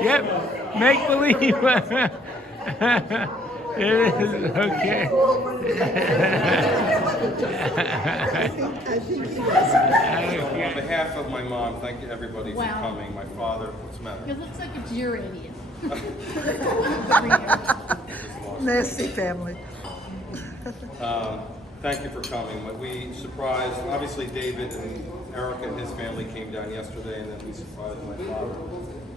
Yep, make believe. It is okay. On behalf of my mom, thank you everybody for Wow. coming. My father, what's the matter? It looks like it's your idiot. Nasty family. Thank you for coming. We surprised, obviously David and Erica and his family came down yesterday, and then we surprised my father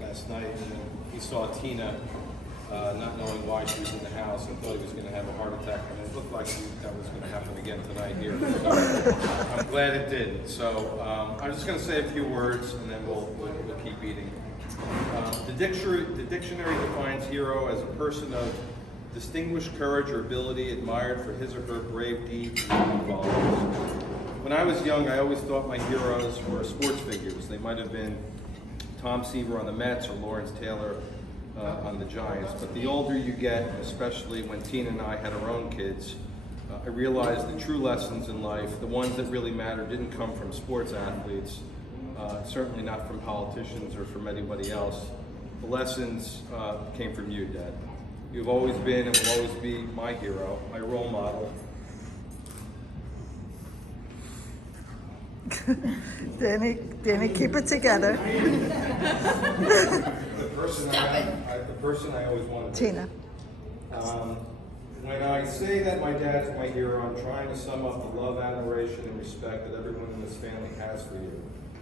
last night. And then we saw Tina, not knowing why she was in the house, and thought he was going to have a heart attack, and it looked like that was going to happen again tonight here. So I'm glad it didn't. So I'm just going to say a few words, and then we'll keep eating. The dictionary defines hero as a person of distinguished courage or ability, admired for his or her brave deeds and qualities. When I was young, I always thought my heroes were sports figures. They might have been Tom Seaver on the Mets or Lawrence Taylor on the Giants. But the older you get, especially when Tina and I had our own kids, I realized the true lessons in life, the ones that really matter, didn't come from sports athletes, certainly not from politicians or from anybody else. The lessons came from you, Dad. You've always been and will always be my hero, my role model. Danny, keep it together. The person I always wanted to be. Tina. When I say that my dad's my hero, I'm trying to sum up the love, admiration, and respect that everyone in this family has for you.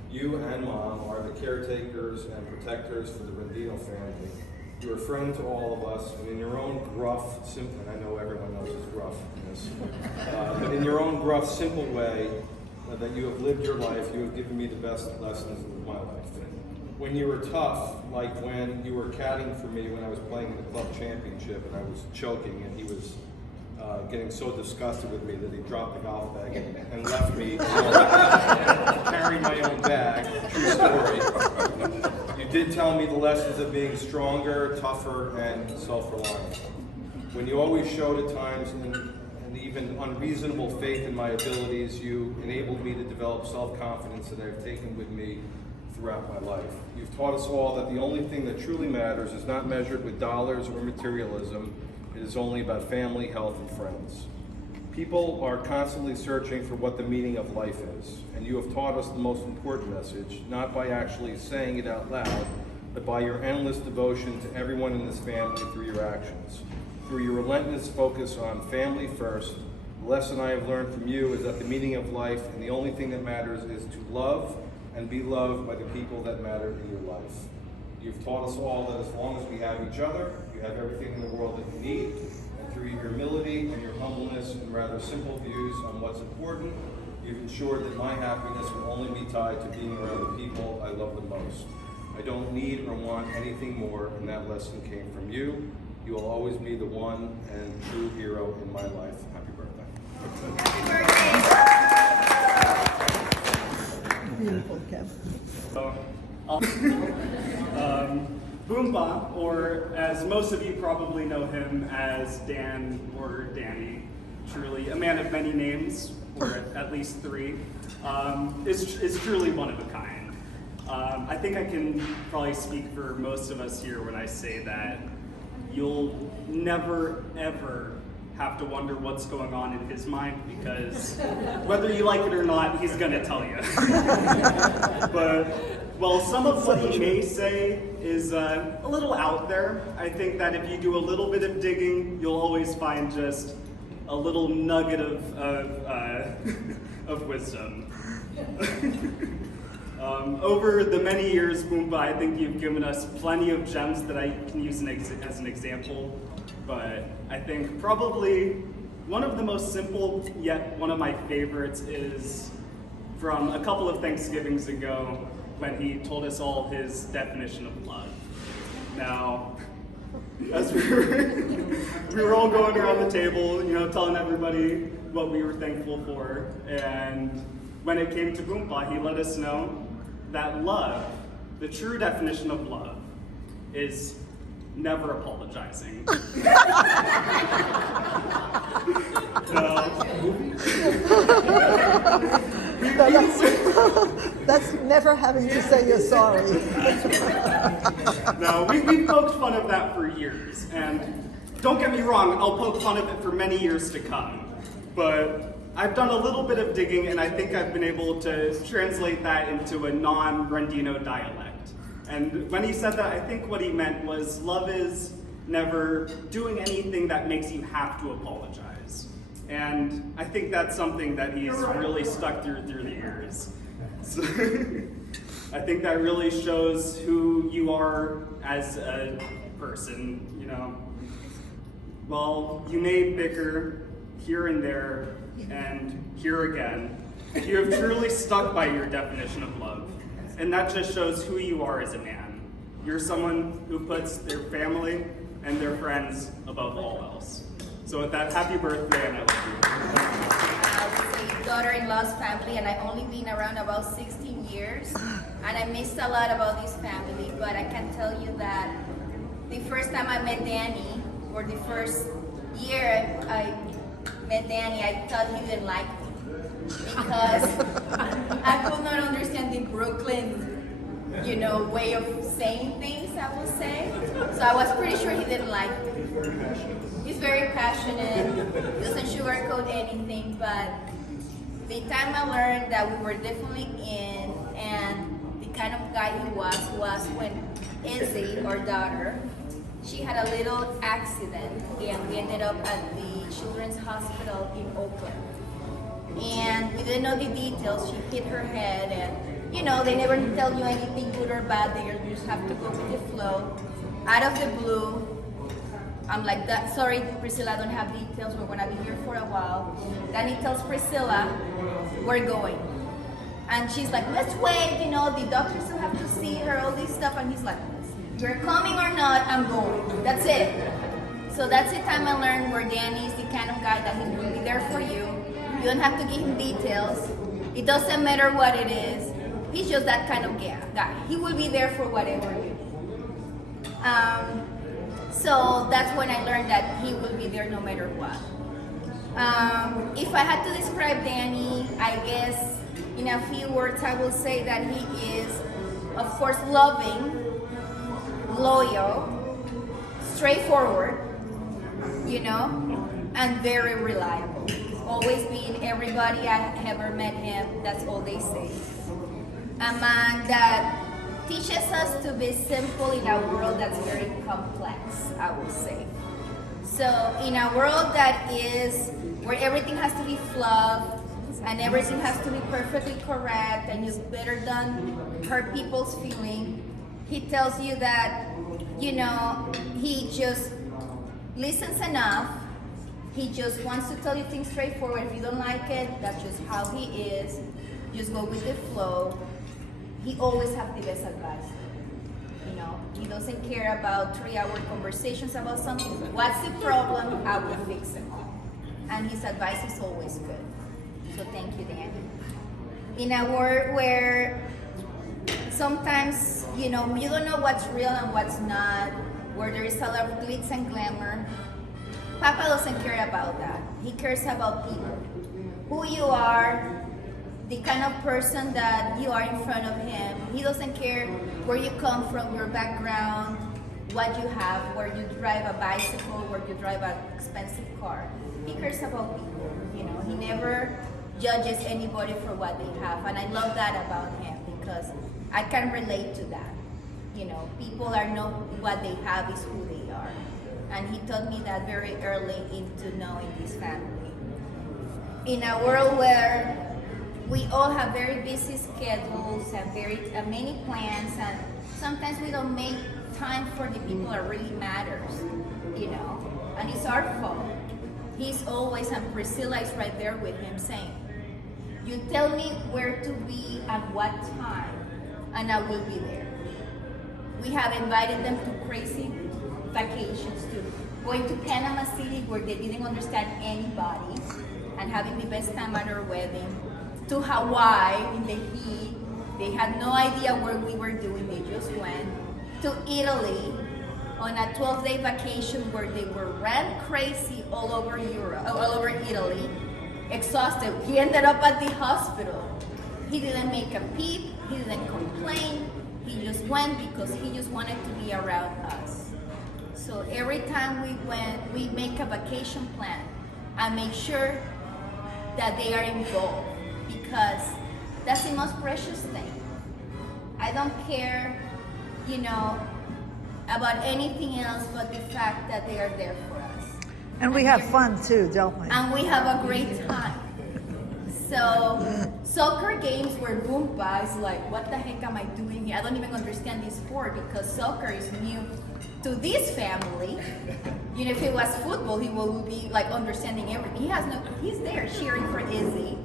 You and Mom are the caretakers and protectors for the Rendino family. You're a friend to all of us, and in your own gruff, simple, and I know everyone knows it's gruff in this, but in your own gruff, simple way that you have lived your life, you have given me the best lessons of my life. When you were tough, like when you were caddying for me when I was playing in the club championship and I was choking and he was getting so disgusted with me that he dropped the golf bag and left me to carry my own bag. True story. You did tell me the lessons of being stronger, tougher, and self-reliant. When you always showed at times and even unreasonable faith in my abilities, you enabled me to develop self-confidence that I've taken with me throughout my life. You've taught us all that the only thing that truly matters is not measured with dollars or materialism. It is only about family, health, and friends. People are constantly searching for what the meaning of life is, and you have taught us the most important message, not by actually saying it out loud, but by your endless devotion to everyone in this family through your actions. Through your relentless focus on family first, the lesson I have learned from you is that the meaning of life and the only thing that matters is to love and be loved by the people that matter in your life. You've taught us all that as long as we have each other, you have everything in the world that you need. And through your humility and your humbleness and rather simple views on what's important, you've ensured that my happiness will only be tied to being around the people I love the most. I don't need or want anything more, and that lesson came from you. You will always be the one and true hero in my life. Happy birthday. Beautiful, Kev. Boomba, or as most of you probably know him as Dan or Danny, truly a man of many names, or at least three, is truly one of a kind. I think I can probably speak for most of us here when I say that you'll never, ever have to wonder what's going on in his mind, because whether you like it or not, he's gonna tell you. But, well, some of what he may say is a little out there. I think that if you do a little bit of digging, you'll always find just a little nugget of wisdom. Over the many years, Boomba, I think you've given us plenty of gems that I can use as an example. But I think probably one of the most simple, yet one of my favorites, is from a couple of Thanksgivings ago when he told us all his definition of love. Now, as we were all going around the table, telling everybody what we were thankful for, and when it came to Boomba, he let us know that love, the true definition of love, is never apologizing. No. No, that's never having to say you're sorry. No, we've poked fun of that for years, and don't get me wrong, I'll poke fun of it for many years to come. But I've done a little bit of digging, and I think I've been able to translate that into a non-Rendino dialect. And when he said that, I think what he meant was love is never doing anything that makes you have to apologize. And I think that's something that he's really stuck through the years. So I think that really shows who you are as a person, you know. Well, you may bicker here and there and here again. You have truly stuck by your definition of love. And that just shows who you are as a man. You're someone who puts their family and their friends above all else. So with that, happy birthday, and I love you. I was a daughter-in-law's family, and I only been around about 16 years, and I missed a lot about this family, but I can tell you that the first time I met Danny, or the first year I met Danny, I thought he didn't like me, because I could not understand the Brooklyn, way of saying things, I will say. So I was pretty sure he didn't like me. He's very passionate, doesn't sugarcoat anything, but the time I learned that we were definitely in, and the kind of guy he was when Izzy, our daughter, she had a little accident, and we ended up at the Children's Hospital in Oakland. And we didn't know the details. She hit her head, and they never tell you anything good or bad there. You just have to go with the flow. Out of the blue, I'm like, that. Sorry, Priscilla, I don't have details. We're gonna be here for a while. Then he tells Priscilla, we're going. And she's like, let's wait, the doctors still have to see her, all this stuff. And he's like, you're coming or not, I'm going. That's it. So that's the time I learned where Danny is the kind of guy that he will be there for you. You don't have to give him details. It doesn't matter what it is. He's just that kind of guy. He will be there for whatever you need. So that's when I learned that he will be there no matter what. If I had to describe Danny, I guess in a few words I will say that he is, of course, loving, loyal, straightforward, and very reliable. He's always been, everybody I ever met him, that's all they say. A man that teaches us to be simple in a world that's very complex, I would say. So in a world that is where everything has to be fluff and everything has to be perfectly correct and you better don't hurt people's feelings, he tells you that, he just listens enough. He just wants to tell you things straightforward. If you don't like it, that's just how he is. Just go with the flow. He always has the best advice. He doesn't care about 3-hour conversations about something. What's the problem? I will fix it. And his advice is always good. So thank you, Danny. In a world where sometimes, you don't know what's real and what's not, where there is a lot of glitz and glamour, Papa doesn't care about that. He cares about people. Who you are, the kind of person that you are in front of him. He doesn't care where you come from, your background, what you have, where you drive a bicycle, where you drive an expensive car. He cares about people, He never judges anybody for what they have. And I love that about him because I can relate to that. People are not what they have, is who they are. And he taught me that very early into knowing this family. In a world where we all have very busy schedules and many plans, and sometimes we don't make time for the people that really matters, and it's our fault. He's always, and Priscilla is right there with him saying, you tell me where to be at what time, and I will be there. We have invited them to crazy vacations, to going to Panama City where they didn't understand anybody and having the best time at our wedding, to Hawaii in the heat. They had no idea what we were doing, they just went. To Italy, on a 12-day vacation where they were ran crazy all over all over Italy, exhausted. He ended up at the hospital. He didn't make a peep, he didn't complain, he just went because he just wanted to be around us. So every time we make a vacation plan, I make sure that they are involved because that's the most precious thing. I don't care, about anything else but the fact that they are there for us. And we have fun too, don't we? And we have a great time. So, soccer games where Boompa is like, what the heck am I doing here? I don't even understand this sport because soccer is new to this family. If it was football, he will be like understanding everything. He's there cheering for Izzy.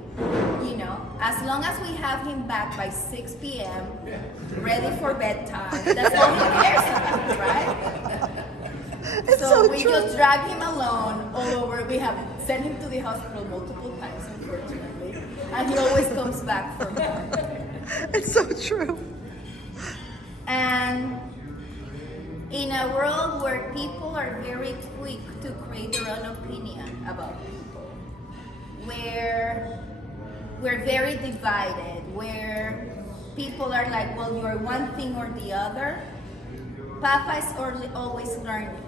As long as we have him back by 6 p.m., ready for bedtime, that's all he cares about, right? It's So so we true. just drag him alone all over. We have sent him to the hospital multiple times, unfortunately, and he always comes back for more. It's so true. And in a world where people are very quick to create their own opinion about people, where we're very divided, where people are like, well, you're one thing or the other, Papa is always learning.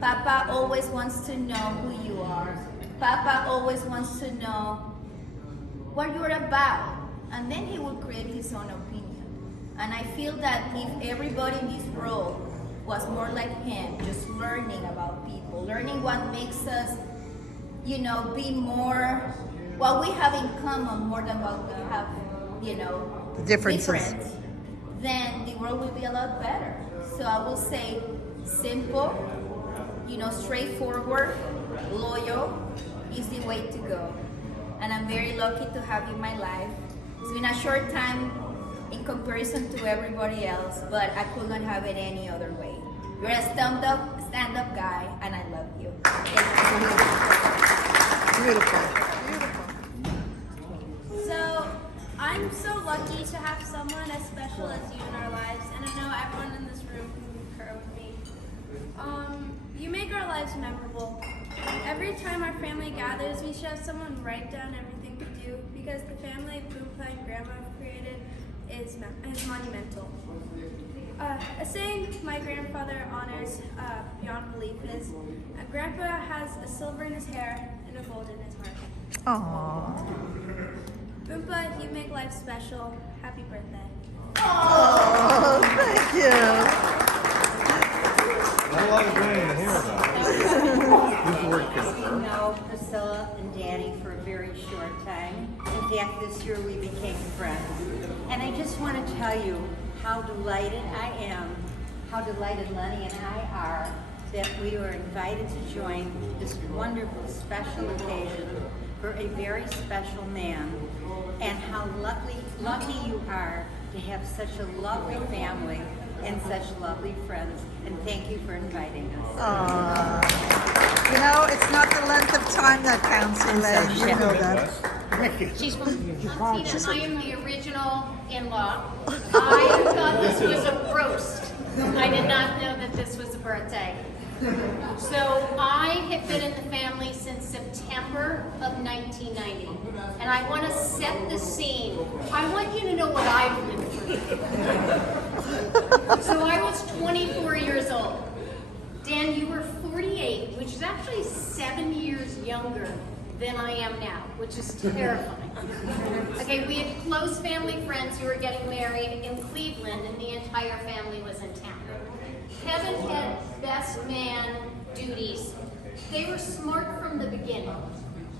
Papa always wants to know who you are. Papa always wants to know what you're about. And then he will create his own opinion. And I feel that if everybody in this world was more like him, just learning about people, learning what makes us, be more, what we have in common more than what we have, The differences. different, then the world will be a lot better. So I will say simple, straightforward, loyal is the way to go. And I'm very lucky to have you in my life. It's been a short time in comparison to everybody else, but I could not have it any other way. You're a stand-up guy, and I love you. Beautiful. Beautiful. So, I'm so lucky to have someone as special as you in our lives, and I know everyone in this room can concur with me. You make our lives memorable. Every time our family gathers, we should have someone write down everything we do, because the family Boompa and Grandma have created is monumental. A saying my grandfather honors beyond belief is, Grandpa has a silver in his hair and a gold in his heart. Aww. Boompa, you make life special. Happy birthday. Oh, thank you. Not a lot of green to hear about. I know Priscilla and Danny for a very short time. In fact, this year we became friends. And I just want to tell you how delighted I am, how delighted Lenny and I are that we were invited to join this wonderful special occasion for a very special man, and how lucky you are to have such a lovely family and such lovely friends. And thank you for inviting us. Aww. It's not the length of time that counts, Elaine. You know that. She's from Tina. I am the original in-law. I thought this was a roast. I did not know that this was a birthday. So I have been in the family since September of 1990. And I want to set the scene. I want you to know what I've lived through. So I was 24 years old. Dan, you were 48, which is actually 7 years younger than I am now, which is terrifying. Okay, we had close family friends who were getting married in Cleveland, and the entire family was in town. Kevin had best man duties. They were smart from the beginning.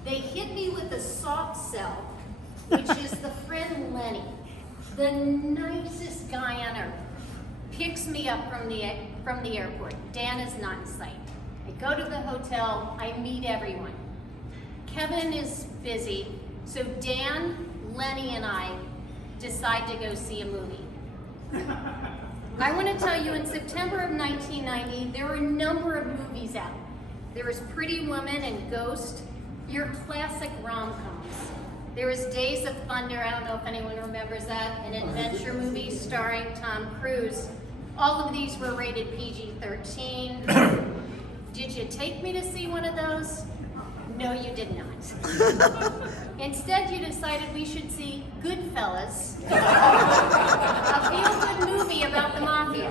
They hit me with a soft sell, which is the friend Lenny, the nicest guy on earth, picks me up from the airport. Dan is not in sight. I go to the hotel, I meet everyone. Kevin is busy, so Dan, Lenny, and I decide to go see a movie. I want to tell you, in September of 1990, there were a number of movies out. There was Pretty Woman and Ghost, your classic rom-coms. There was Days of Thunder, I don't know if anyone remembers that, an adventure movie starring Tom Cruise. All of these were rated PG-13. Did you take me to see one of those? No, you did not. Instead, you decided we should see Goodfellas, a feel-good movie about the mafia.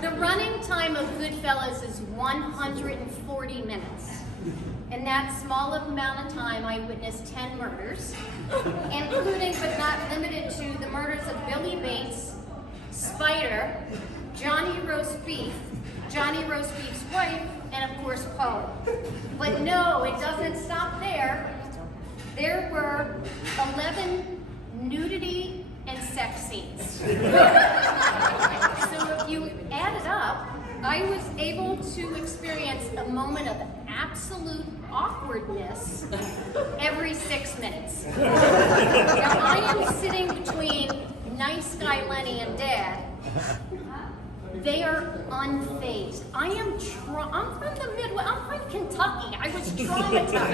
The running time of Goodfellas is 140 minutes. In that small amount of time, I witnessed 10 murders, including but not limited to the murders of Billy Bates, Spider, Johnny Roast Beef, Johnny Roast Beef's wife, and of course, Paula. But no, it doesn't stop there. There were 11 nudity and sex scenes. So if you add it up, I was able to experience a moment of absolute awkwardness every 6 minutes. Now I am sitting between nice guy Lenny and Dad. They are unfazed. I'm from the Midwest. I'm from Kentucky. I was traumatized.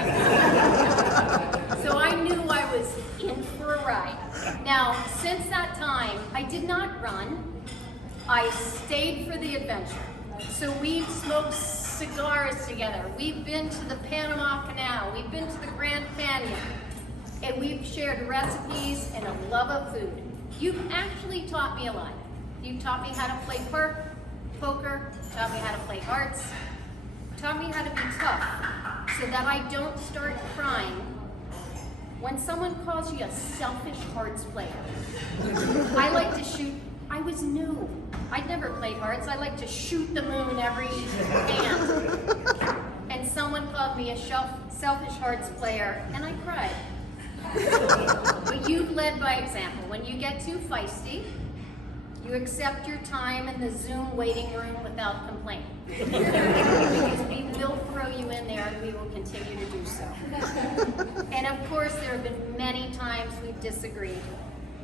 So I knew I was in for a ride. Now, since that time, I did not run. I stayed for the adventure. So we've smoked cigars together. We've been to the Panama Canal. We've been to the Grand Canyon. And we've shared recipes and a love of food. You've actually taught me a lot. You taught me how to play poker, taught me how to play hearts, taught me how to be tough so that I don't start crying when someone calls you a selfish hearts player. I like to shoot, I was new. I'd never played hearts. I like to shoot the moon every hand. And someone called me a selfish hearts player, and I cried. But you've led by example. When you get too feisty, you accept your time in the Zoom waiting room without complaint. Because we will throw you in there and we will continue to do so. And of course, there have been many times we've disagreed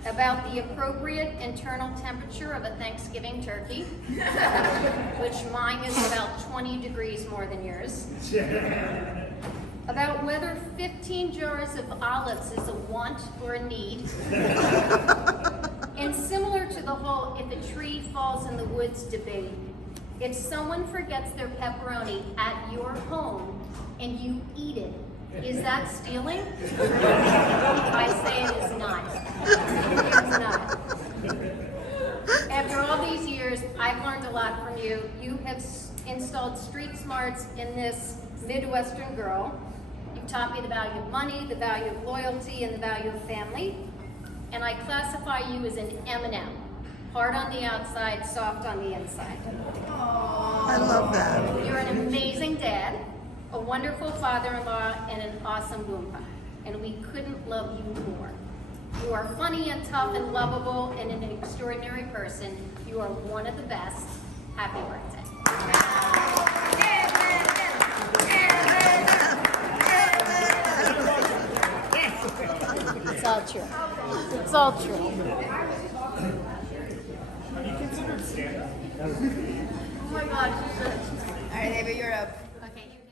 about the appropriate internal temperature of a Thanksgiving turkey, which mine is about 20 degrees more than yours. About whether 15 jars of olives is a want or a need. And similar to the whole if a tree falls in the woods debate, if someone forgets their pepperoni at your home and you eat it, is that stealing? I say it is not. It is not. After all these years, I've learned a lot from you. You have installed street smarts in this Midwestern girl. You've taught me the value of money, the value of loyalty, and the value of family. And I classify you as an M&M. Hard on the outside, soft on the inside. I love that. You're an amazing dad, a wonderful father-in-law, and an awesome boompa. And we couldn't love you more. You are funny and tough and lovable and an extraordinary person. You are one of the best. Happy birthday. It's all true. It's all true. Have you considered stand-up? Oh my God, you should. All right, David, you're up. Okay, you can.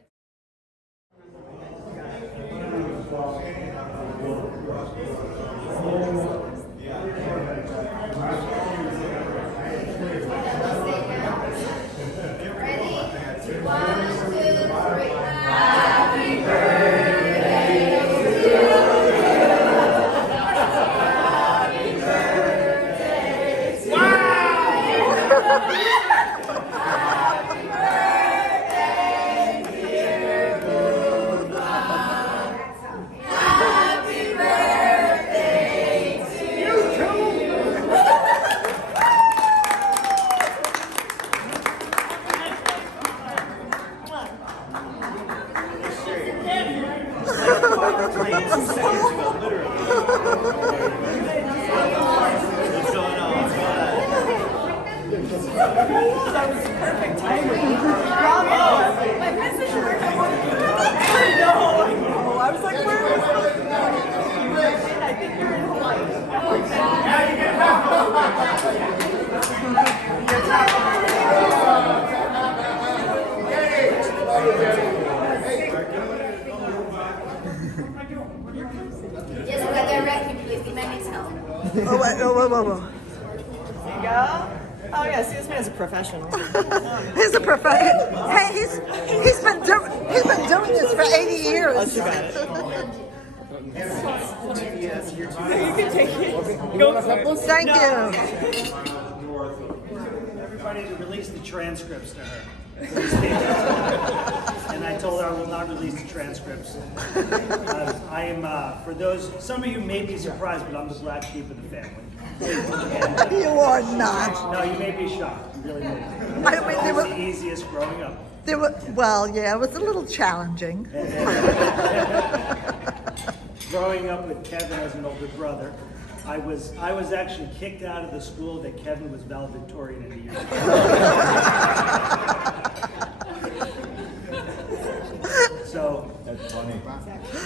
Ready? 1, 2, 3. Happy birthday to you. Happy birthday to you. Happy birthday, dear Buddha. Happy birthday to you. Oh, I was like, where is it? I think you're in Hawaii. Yes, we got that right. Please be my next help. Oh, wait, whoa. There you go. Oh yeah, see this man's a professional. He's a professional. Hey, he's been doing this for 80 years. Let's look at it. Yes, you're too. You can take it. Go for it. Thank you. Everybody to release the transcripts to her. And I told her I will not release the transcripts. I am, for those, some of you may be surprised, but I'm the black sheep of the family. And, You are not. no, you may be shocked. You really may be. I mean, It was the easiest growing up. Well, yeah, it was a little challenging. Growing up with Kevin as an older brother, I was actually kicked out of the school that Kevin was valedictorian in a year. So That's funny.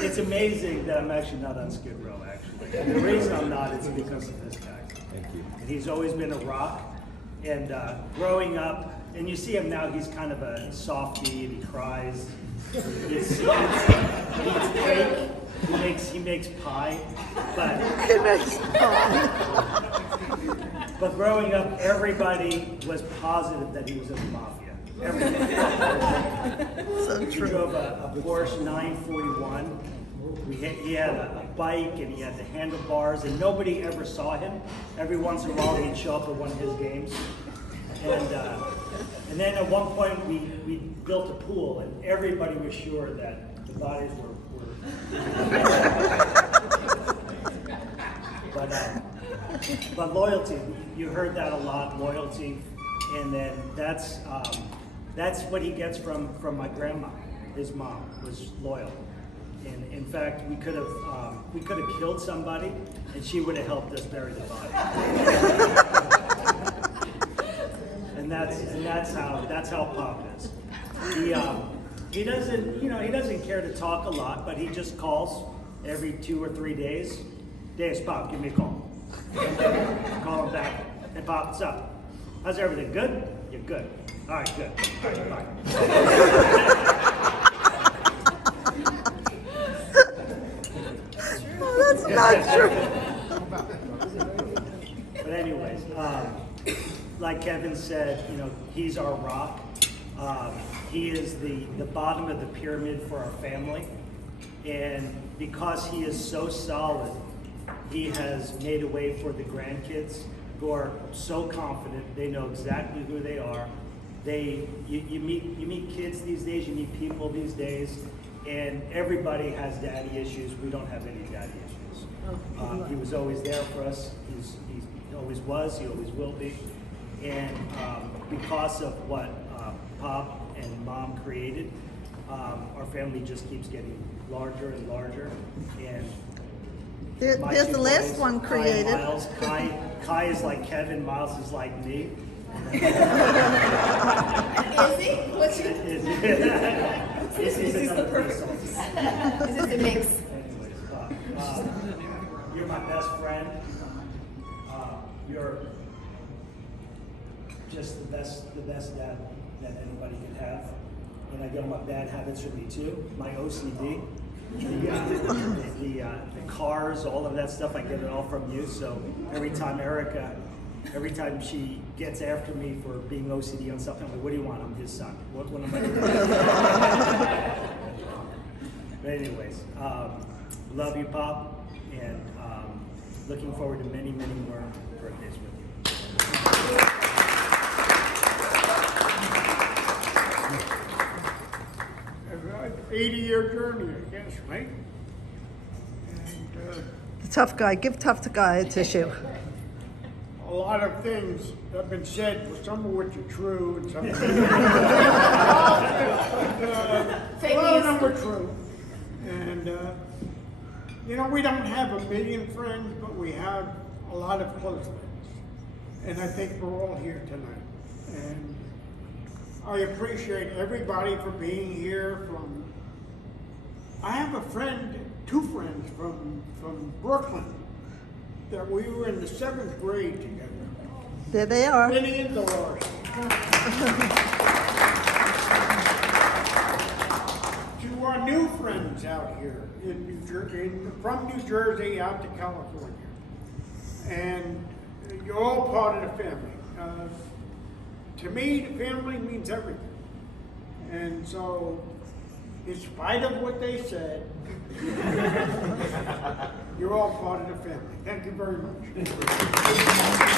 it's amazing that I'm actually not on Skid Row, actually. And the reason I'm not is because of this guy. Thank you. He's always been a rock. And growing up, and you see him now, he's kind of a softie and he cries. He eats cake. He makes pie. But growing up, everybody was positive that he was in the mafia. Everybody. So He drove a Porsche 941. He had a bike and he had the handlebars, and nobody ever saw him. Every once in a while, he'd show up at one of his games. And then at one point, we built a pool, and everybody was sure that the bodies were but loyalty, you heard that a lot, loyalty, and then that's what he gets from my grandma. His mom was loyal, and in fact, we could have killed somebody, and she would have helped us bury the body. and that's how Pop is. He doesn't care to talk a lot, but he just calls every 2 or 3 days. Days, Pop, give me a call. Call him back. Hey, Pop, what's up? How's everything? Good? You're good. All right, good. All right, bye. That's not true. But anyways, like Kevin said, he's our rock. He is the bottom of the pyramid for our family. And because he is so solid, he has made a way for the grandkids who are so confident. They know exactly who they are. You meet kids these days, you meet people these days, and everybody has daddy issues. We don't have any daddy issues. He was always there for us. He always was, he always will be. And because of what Pop and Mom created, our family just keeps getting larger and larger. And my There's two the last boys, one Kai created. and Miles. Kai is like Kevin, Miles is like me. Is he? What's he? This is the perfect. This is the mix. Anyways, you're my best friend. You're just the best dad that anybody could have. And I get all my bad habits from you too. My OCD, the cars, all of that stuff, I get it all from you. So every time she gets after me for being OCD on something, I'm like, what do you want? I'm his son. What am I doing? But anyways, love you, Pop, and looking forward to many, many more birthdays with you. 80-year journey, I guess, right? And The tough guy. Give tough guy a tissue. a lot of things have been said, some of which are true, and some of a lot of them were true. And we don't have a million friends, but we have a lot of close friends. And I think we're all here tonight. And I appreciate everybody for being here. I have a friend, 2 friends from Brooklyn, that we were in the 7th grade together. There they are. Vinny and Dolores. To our new friends out here in New Jersey, from New Jersey out to California. And you're all part of the family. to me, the family means everything. And so, in spite of what they said, you're all part of the family. Thank you very much.